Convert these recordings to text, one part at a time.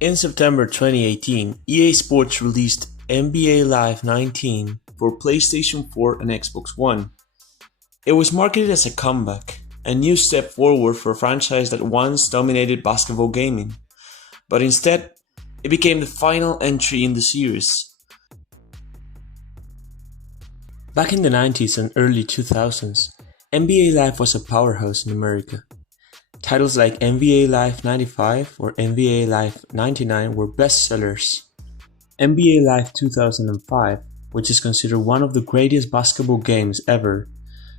In September 2018, EA Sports released NBA Live 19 for PlayStation 4 and Xbox One. It was marketed as a comeback, a new step forward for a franchise that once dominated basketball gaming, but instead, it became the final entry in the series. Back in the 90s and early 2000s, NBA Live was a powerhouse in America. Titles like NBA Live 95 or NBA Live 99 were bestsellers. NBA Live 2005, which is considered one of the greatest basketball games ever,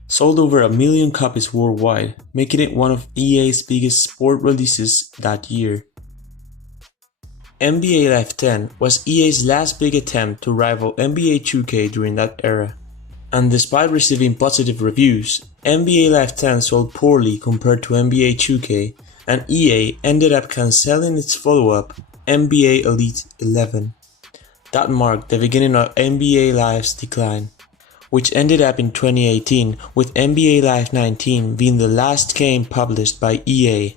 sold over 1 million copies worldwide, making it one of EA's biggest sport releases that year. NBA Live 10 was EA's last big attempt to rival NBA 2K during that era. And despite receiving positive reviews, NBA Live 10 sold poorly compared to NBA 2K, and EA ended up cancelling its follow-up, NBA Elite 11. That marked the beginning of NBA Live's decline, which ended up in 2018 with NBA Live 19 being the last game published by EA.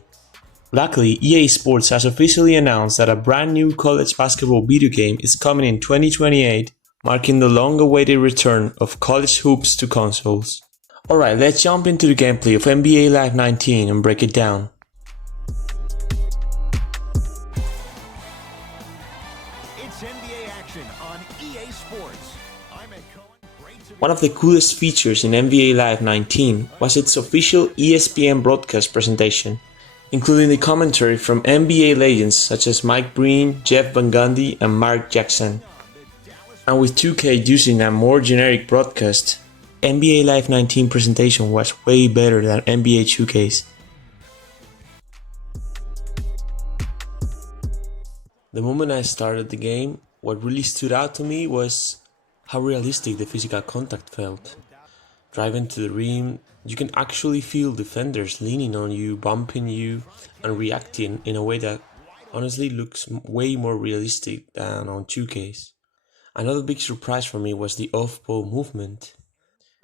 Luckily, EA Sports has officially announced that a brand new college basketball video game is coming in 2028, marking the long-awaited return of college hoops to consoles. Alright, let's jump into the gameplay of NBA Live 19 and break it down. It's NBA action on EA Sports. One of the coolest features in NBA Live 19 was its official ESPN broadcast presentation, including the commentary from NBA legends such as Mike Breen, Jeff Van Gundy, and Mark Jackson. And with 2K using a more generic broadcast, NBA Live 19 presentation was way better than NBA 2K's. The moment I started the game, what really stood out to me was how realistic the physical contact felt. Driving to the rim, you can actually feel defenders leaning on you, bumping you, and reacting in a way that honestly looks way more realistic than on 2K's. Another big surprise for me was the off-ball movement,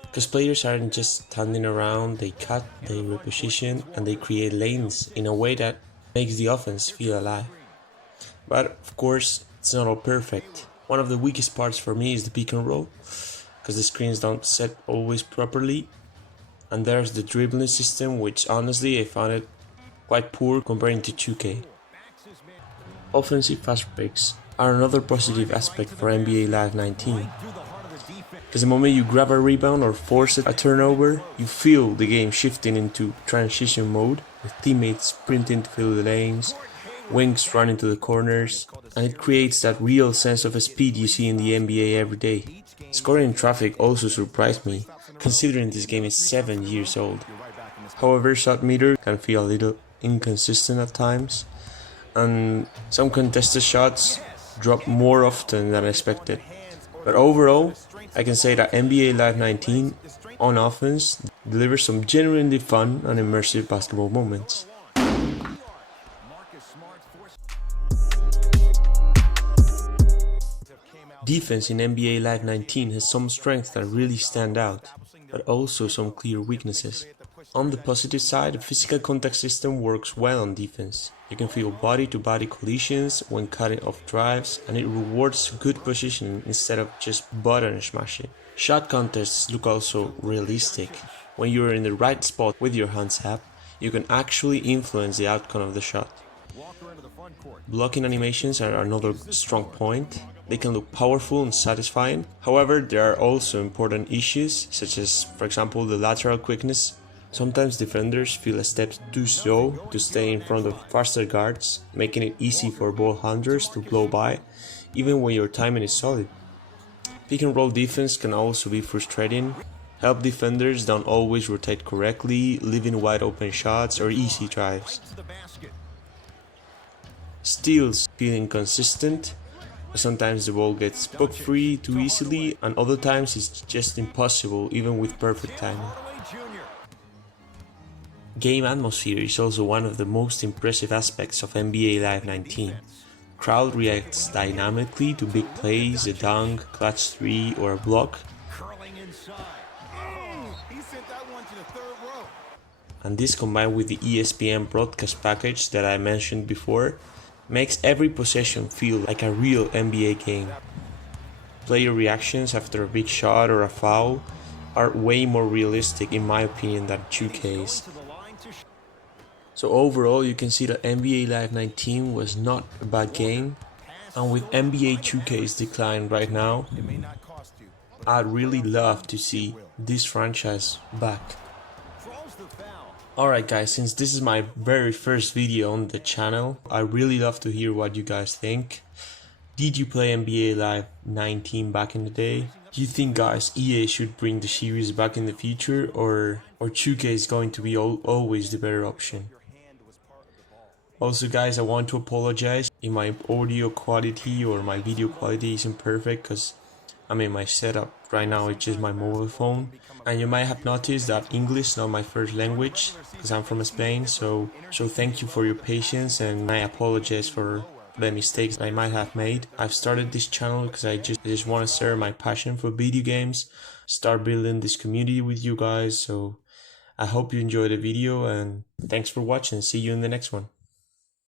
because players aren't just standing around, they cut, they reposition, and they create lanes in a way that makes the offense feel alive. But of course, it's not all perfect. One of the weakest parts for me is the pick and roll, because the screens don't set always properly, and there's the dribbling system, which honestly I found it quite poor comparing to 2K. Offensive fast breaks are another positive aspect for NBA Live 19. Because the moment you grab a rebound or force a turnover, you feel the game shifting into transition mode, with teammates sprinting to fill the lanes, wings running to the corners, and it creates that real sense of speed you see in the NBA every day. Scoring in traffic also surprised me, considering this game is 7 years old. However, shot meter can feel a little inconsistent at times, and some contested shots drop more often than expected. But overall, I can say that NBA Live 19 on offense delivers some genuinely fun and immersive basketball moments. Defense in NBA Live 19 has some strengths that really stand out, but also some clear weaknesses. On the positive side, the physical contact system works well on defense. You can feel body-to-body collisions when cutting off drives, and it rewards good positioning instead of just button smashing. Shot contests look also realistic. When you are in the right spot with your hands up, you can actually influence the outcome of the shot. Blocking animations are another strong point. They can look powerful and satisfying. However, there are also important issues, such as, for example, the lateral quickness. Sometimes defenders feel a step too slow to stay in front of faster guards, making it easy for ball handlers to blow by, even when your timing is solid. Pick and roll defense can also be frustrating. Help defenders don't always rotate correctly, leaving wide open shots or easy drives. Steals feel inconsistent. Sometimes the ball gets poked free too easily, and other times it's just impossible even with perfect timing. Game atmosphere is also one of the most impressive aspects of NBA Live 19. Crowd reacts dynamically to big plays, a dunk, clutch three, or a block. And this combined with the ESPN broadcast package that I mentioned before makes every possession feel like a real NBA game. Player reactions after a big shot or a foul are way more realistic in my opinion than 2K's. So overall you can see that NBA Live 19 was not a bad game, and with NBA 2K's decline right now, I'd really love to see this franchise back. Alright guys, since this is my very first video on the channel, I really love to hear what you guys think. Did you play NBA Live 19 back in the day? Do you think guys EA should bring the series back in the future, or 2K is going to be always the better option? Also guys, I want to apologize if my audio quality or my video quality isn't perfect, because my setup right now is just my mobile phone, and you might have noticed that English is not my first language because I'm from Spain, so thank you for your patience, and I apologize for the mistakes I might have made. I've started this channel because I just want to share my passion for video games, start building this community with you guys, so I hope you enjoyed the video, and thanks for watching. See you in the next one.